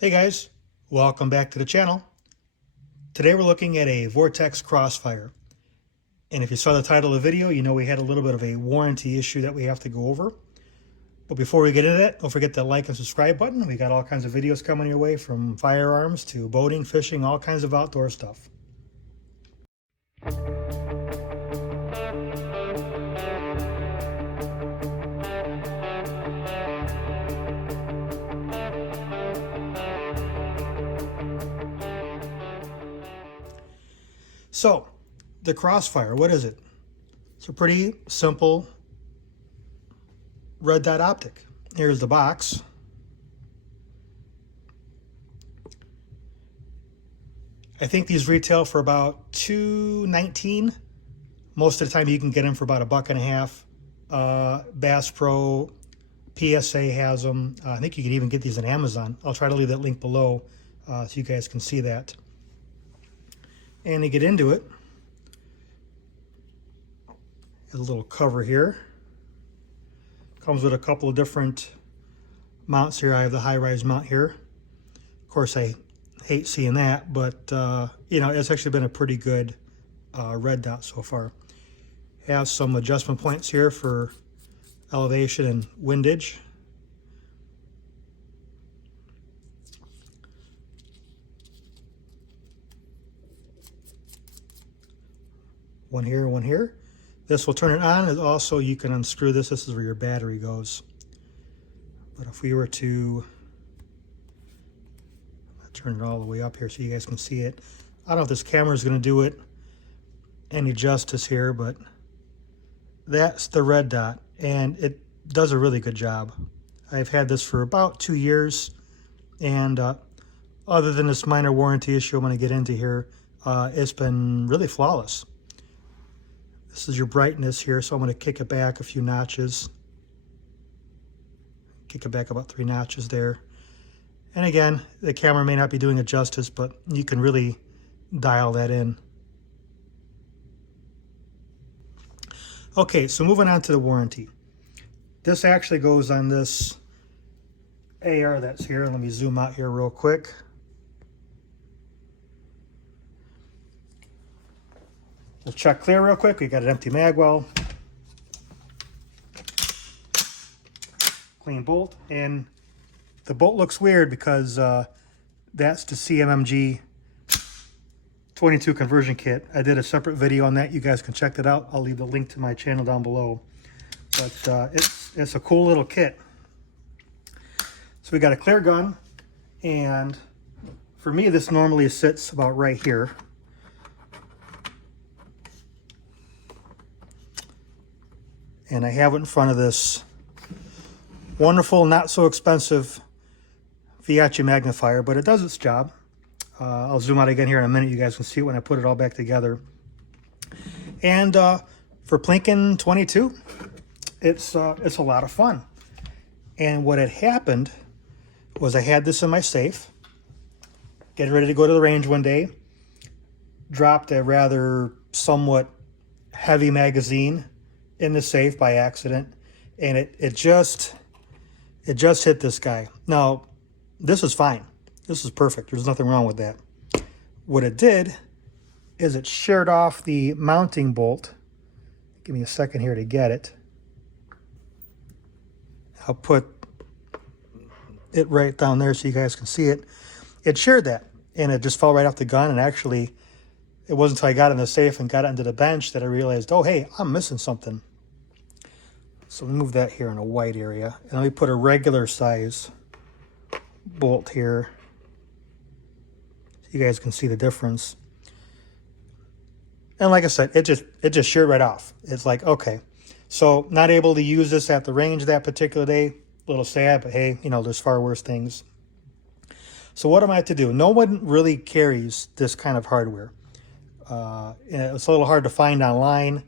Hey guys, welcome back to the channel. Today we're looking at a Vortex Crossfire. And if you saw the title of the video, you know we had a little bit of a warranty issue that we have to go over. But before we get into that, don't forget the like and subscribe button. We got all kinds of videos coming your way, from firearms to boating, fishing, all kinds of outdoor stuff. So, the Crossfire, what is it? It's a pretty simple red dot optic. Here's the box. I think these retail for about $2.19. Most of the time you can get them for about $1.50. Bass Pro, PSA has them. I think you can even get these on Amazon. I'll try to leave that link below so you guys can see that. And to get into it, there's a little cover here. Comes with a couple of different mounts here. I have the high-rise mount here. Of course, I hate seeing that, but you know, it's actually been a pretty good red dot so far. Has some adjustment points here for elevation and windage. One here, one here. This will turn it on, and also you can unscrew this. This is where your battery goes. But if we were to turn it all the way up here so you guys can see it. I don't know if this camera is going to do it any justice here, but that's the red dot, and it does a really good job. I've had this for about 2 years, and other than this minor warranty issue I'm going to get into here, it's been really flawless. This is your brightness here, so I'm going to kick it back a few notches. Kick it back about 3 notches there. And again, the camera may not be doing it justice, but you can really dial that in. Okay, so moving on to the warranty. This actually goes on this AR that's here. Let me zoom out here real quick. We'll check clear real quick. We got an empty mag well, clean bolt, and the bolt looks weird because that's the CMMG 22 conversion kit. I did a separate video on that. You guys can check that out. I'll leave the link to my channel down below. But it's a cool little kit. So we got a clear gun, and for me, this normally sits about right here. And I have it in front of this wonderful, not so expensive Viachi magnifier, but it does its job. I'll zoom out again here in a minute. You guys can see it when I put it all back together. And for Plinking 22, it's a lot of fun. And what had happened was I had this in my safe, getting ready to go to the range one day, dropped a rather somewhat heavy magazine in the safe by accident, and it just hit this guy. Now, this is fine. This is perfect. There's nothing wrong with that. What it did is it sheared off the mounting bolt. Give me a second here to get it. I'll put it right down there so you guys can see it. It sheared that, and it just fell right off the gun, and actually, it wasn't until I got in the safe and got it into the bench that I realized, oh, hey, I'm missing something. So let me move that here in a white area. And let me put a regular size bolt here so you guys can see the difference. And like I said, it just sheared right off. It's like, okay. So not able to use this at the range that particular day. A little sad, but hey, you know, there's far worse things. So what am I to do? No one really carries this kind of hardware. It's a little hard to find online.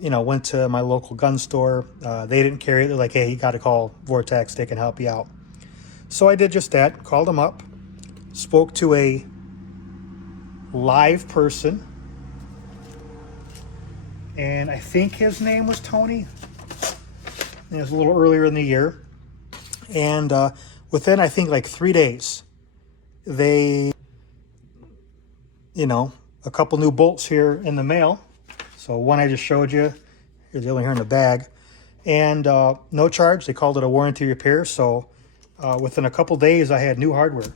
You know, went to my local gun store. They didn't carry it. They're like, hey, you got to call Vortex. They can help you out. So I did just that. Called them up. Spoke to a live person. And I think his name was Tony. It was a little earlier in the year. And within, I think, like 3 days, they, you know, a couple new bolts here in the mail. So one I just showed you. Here's the other one here in the bag. And no charge. They called it a warranty repair. So within a couple days, I had new hardware.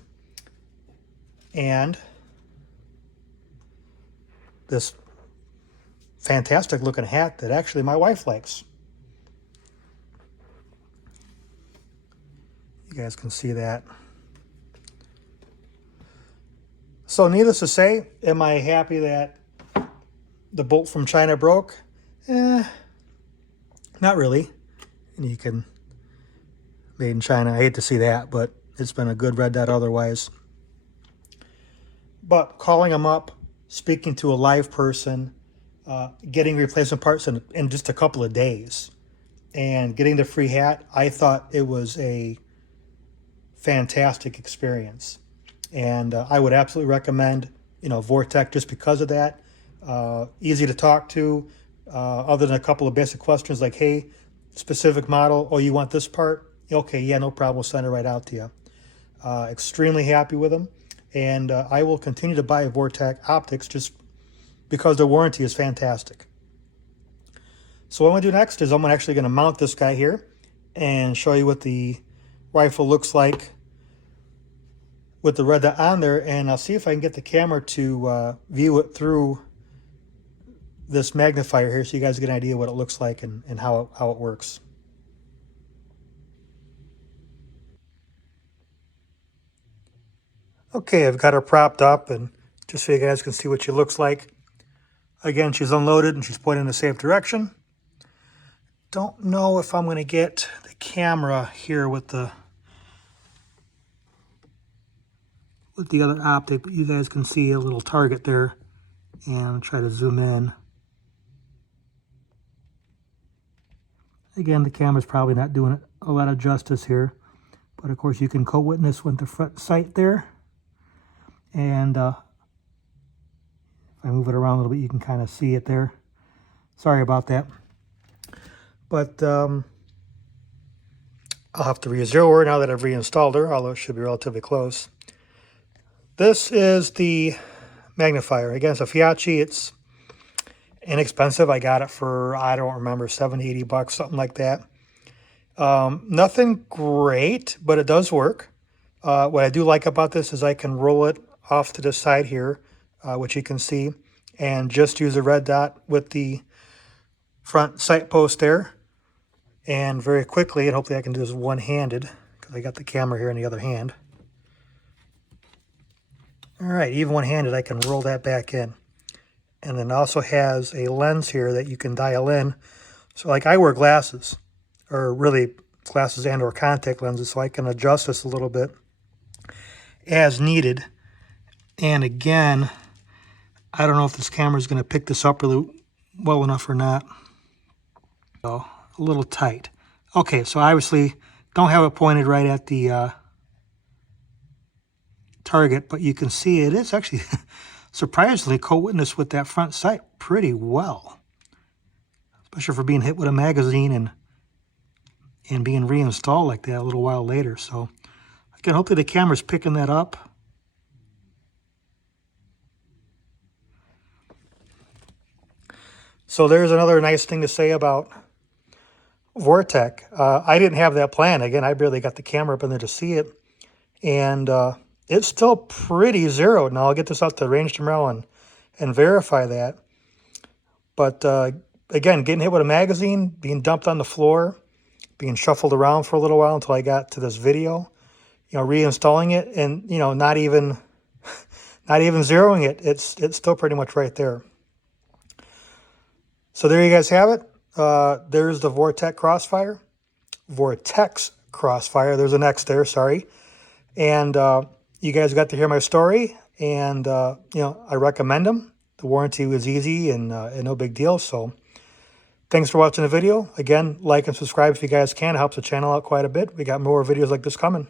And this fantastic looking hat that actually my wife likes. You guys can see that. So needless to say, am I happy that the bolt from China broke? Not really. And you can, made in China, I hate to see that, but it's been a good red dot otherwise. But calling them up, speaking to a live person, getting replacement parts in just a couple of days, and getting the free hat, I thought it was a fantastic experience. And I would absolutely recommend, Vortex just because of that. Easy to talk to, other than a couple of basic questions like, hey, specific model, oh, you want this part? Okay, yeah, no problem, we'll send it right out to you. Extremely happy with them. And I will continue to buy Vortex optics just because the warranty is fantastic. So what I'm going to do next is I'm actually going to mount this guy here and show you what the rifle looks like with the red dot on there, and I'll see if I can get the camera to view it through this magnifier here so you guys get an idea what it looks like and how it works. Okay, I've got her propped up, and just so you guys can see what she looks like. Again, she's unloaded and she's pointing in the safe direction. Don't know if I'm going to get the camera here with the other optic, but you guys can see a little target there, and I'll try to zoom in. Again, the camera's probably not doing a lot of justice here, but of course you can co-witness with the front sight there. And if I move it around a little bit, you can kind of see it there. Sorry about that. But I'll have to re-zero her now that I've reinstalled her, although it should be relatively close. This is the magnifier. Again, it's a Fiatchi. It's inexpensive. I got it for, I don't remember, 70, 80 bucks, something like that. Nothing great, but it does work. What I do like about this is I can roll it off to the side here, which you can see, and just use a red dot with the front sight post there. And very quickly, and hopefully I can do this one-handed, because I got the camera here in the other hand. All right, even one-handed, I can roll that back in. And then it also has a lens here that you can dial in. So like I wear glasses, or really glasses and or contact lenses, so I can adjust this a little bit as needed. And again, I don't know if this camera is going to pick this up really well enough or not. So, a little tight. Okay, so obviously don't have it pointed right at the target, but you can see it is actually surprisingly co-witness with that front sight pretty well, especially for being hit with a magazine and being reinstalled like that a little while later. So again, hopefully the camera's picking that up. So there's another nice thing to say about Vortex. I didn't have that plan. Again, I barely got the camera up in there to see it. And it's still pretty zeroed. Now I'll get this out to range tomorrow and verify that. But again, getting hit with a magazine, being dumped on the floor, being shuffled around for a little while until I got to this video, reinstalling it, and not even zeroing it. It's still pretty much right there. So there you guys have it. There's the Vortex Crossfire. There's an X there, sorry. And you guys got to hear my story, and I recommend them. The warranty was easy and no big deal. So thanks for watching the video. Again, like and subscribe if you guys can. It helps the channel out quite a bit. We got more videos like this coming.